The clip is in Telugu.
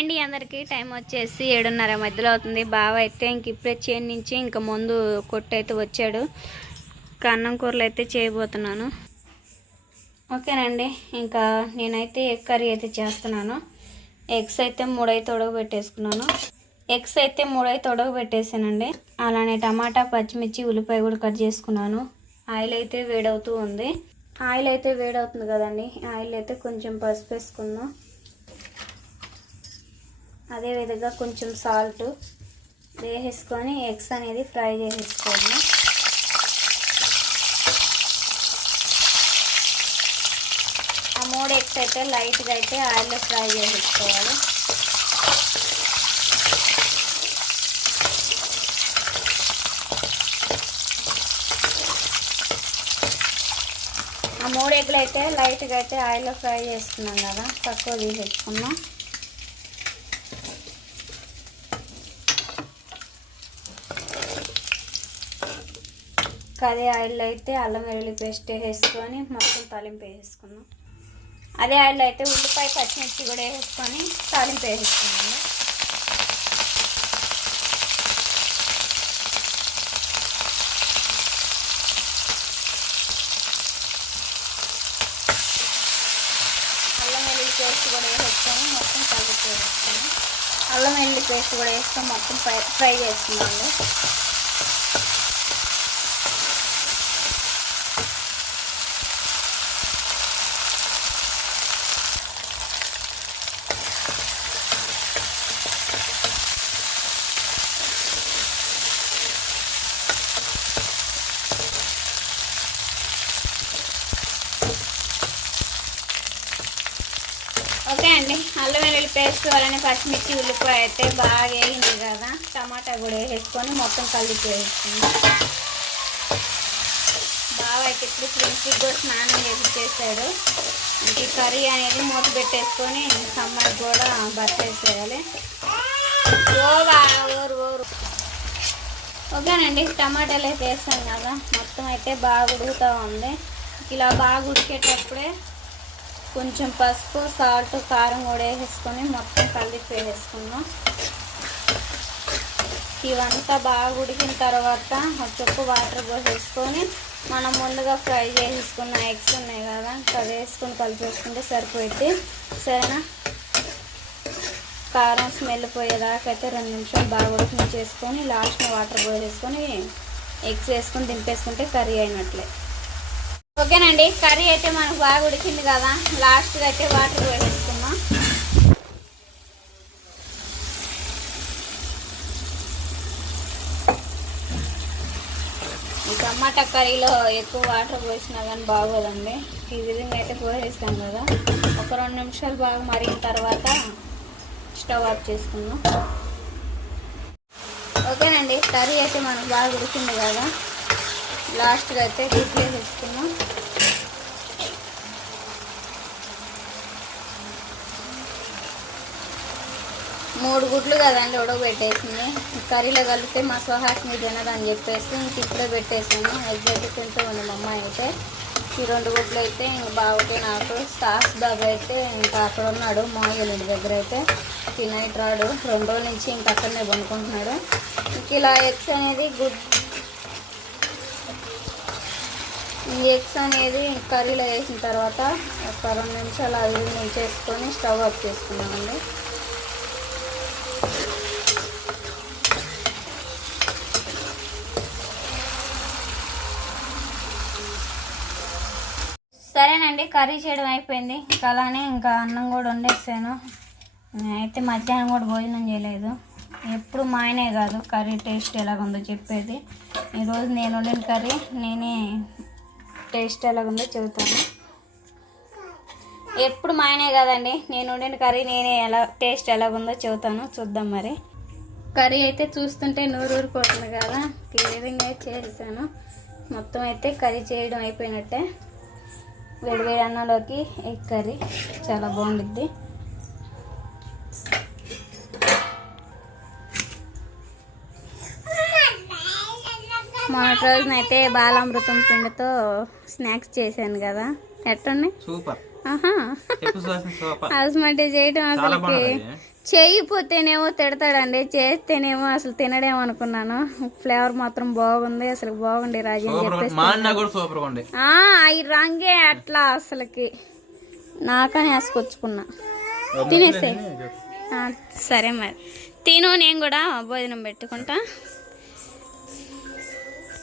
అండి అందరికీ టైం వచ్చేసి 7:30 మధ్యలో అవుతుంది. బావ అయితే ఇంక ఇప్పుడే చేను నుంచి ఇంకా ముందు కొట్టయితే వచ్చాడు. అన్నం కూరలు అయితే చేయబోతున్నాను. ఓకేనండి, ఇంకా నేనైతే ఎగ్ కర్రీ అయితే చేస్తున్నాను. ఎగ్స్ అయితే 3 అయితే ఉడకబెట్టేసుకున్నాను. ఉడకబెట్టేసానండి. అలానే టమాటా, పచ్చిమిర్చి, ఉల్లిపాయ కూడా కట్ చేసుకున్నాను. ఆయిల్ అయితే వేడవుతూ ఉంది. కదండి, ఆయిల్ అయితే కొంచెం పసుపు వేసుకున్నాం. అదేవిధంగా కొంచెం సాల్ట్ వేసేసుకొని ఎగ్స్ అనేది ఫ్రై చేసేసుకోండి. ఆ 3 ఎగ్స్ అయితే లైట్గా అయితే ఆయిల్లో ఫ్రై చేసేసుకోవాలి. ఆ 3 ఎగ్లు అయితే లైట్గా అయితే ఆయిల్లో ఫ్రై చేసుకున్నాం కదా, తక్కువ తీసేసుకున్నాం. అదే ఆయిల్లో అయితే అల్లం వెల్లుల్లి పేస్ట్ వేసుకొని మొత్తం తాలింపు వేసేసుకున్నాం. అదే ఆయిల్లో అయితే ఉల్లిపాయ, పచ్చిమిర్చి కూడా వేసుకొని తాలింపు వేసేసుకున్నాము. అల్లం వెల్లుల్లి పేస్ట్ కూడా వేసుకొని మొత్తం తాలింపు వేసుకున్నాం. అల్లం వెల్లుల్లి పేస్ట్ కూడా వేసుకొని మొత్తం ఫ్రై చేసుకున్నాము. ఓకే అండి, అల్లం వెల్లుల్లి పేస్ట్ అలానే పచ్చిమిర్చి, ఉల్లిపాయ అయితే బాగా వేగింది కదా, టమాటా కూడా వేసుకొని మొత్తం కలిపి వేసుకుందాం. బాగా అయితే ఇప్పుడు ఫ్రెండ్స్కి కూడా స్నానం చేసేసాడు. ఈ కర్రీ అనేది మూత పెట్టేసుకొని అమ్మాయికి కూడా బట్ట వేసేయాలి. ఓకేనండి, టమాటాలు అయితే వేసాను కదా, మొత్తం అయితే బాగా ఉడుకుతూ ఉంది. ఇలా బాగా ఉడికేటప్పుడే కొంచెం పసుపు, సాల్ట్, కారం కూడా వేసేసుకొని మొత్తం కలిపి వేసేసుకున్నాం. ఇవంతా బాగా ఉడికిన తర్వాత ఒక వాటర్ పోసేసుకొని మనం ముందుగా ఫ్రై చేసేసుకున్న ఎగ్స్ ఉన్నాయి కదా, అది వేసుకొని కలిపేసుకుంటే సరిపోయింది. సరేనా, కారం స్మెల్ పోయేదాకా అయితే 2 నిమిషాలు బాగా ఉడికించేసుకొని లాస్ట్ని వాటర్ పోసేసుకొని ఎగ్స్ వేసుకొని దింపేసుకుంటే కర్రీ అయినట్లే. ఓకేనండి, కర్రీ అయితే మనకు బాగా ఉడికింది కదా, లాస్ట్గా అయితే వాటర్ వేసేసుకున్నాం. ఈ టమాటా కర్రీలో ఎక్కువ వాటర్ పోసినా కానీ బాగోదండి. ఈ విధంగా అయితే పోసేస్తాం కదా, ఒక 2 నిమిషాలు బాగా మరిగిన తర్వాత స్టవ్ ఆఫ్ చేసుకున్నాం. ఓకేనండి, కర్రీ అయితే మనకు బాగా ఉడికింది కదా, లాస్ట్గా అయితే గుడ్లు వేసేసుకున్నాం. 3 గుడ్లు కదండి ఉడకబెట్టేసింది. కర్రీలో కలిపితే మా సుహాసిని తినదని చెప్పేసి ఇంక ఇప్పుడే పెట్టేసాను. ఎగ్ అయితే తింటూ ఉంది మా అమ్మాయి అయితే. ఈ 2 గుడ్లు అయితే ఇంక బాగుంటే నాకు సాస్ బాబు అయితే ఇంకా అక్కడ ఉన్నాడు మామయ్య దగ్గర అయితే, నైట్ రాడు, 2 రోజుల నుంచి ఇంక అక్కడనే పండుకుంటున్నాడు. ఇంక ఇలా ఎగ్స్ అనేది ఎగ్స్ అనేది కర్రీలో వేసిన తర్వాత ఒక 2 నిమిషాలు అది ఉంచేసుకొని స్టవ్ ఆఫ్ చేసుకున్నామండి. సరేనండి, కర్రీ చేయడం అయిపోయింది. ఇంకా అలానే ఇంకా అన్నం కూడా వండేసాను. అయితే మధ్యాహ్నం కూడా భోజనం చేయలేదు. ఎప్పుడు మా ఆయనే కాదు కర్రీ టేస్ట్ ఎలాగుందో చెప్పేది. ఈరోజు నేను వండిన కర్రీ నేనే టేస్ట్ ఎలాగుందో చెబుతాను. ఎప్పుడు మా ఆయనే కాదండి, నేను వండిన కర్రీ నేనే టేస్ట్ ఎలాగుందో చెబుతాను. చూద్దాం మరి. కర్రీ అయితే చూస్తుంటే నూరూరిపోతుంది కదా, ఈ విధంగా చేసాను. మొత్తం అయితే కర్రీ చేయడం అయిపోయినట్టే. వేడివేడి అన్నంలోకి ఎగ్ కర్రీ చాలా బాగుంటుంది. మొన్నటి రోజునైతే బాలామృతం పిండితో స్నాక్స్ చేశాను కదా, ఎట్టున్నాయి? సూపర్. అసలు చేయడం అసలుకి చేయకపోతేనేమో తిడతాడండి, చేస్తేనేమో అసలు తినడేమో అనుకున్నాను. ఫ్లేవర్ మాత్రం బాగుంది, అసలు బాగుంది రాజు అని చెప్పేసి. ఈ రంగే అట్లా అసలుకి నాకని వేసుకొచ్చుకున్నా. తినేసే. సరే మరి తిను, నేను కూడా భోజనం పెట్టుకుంటా.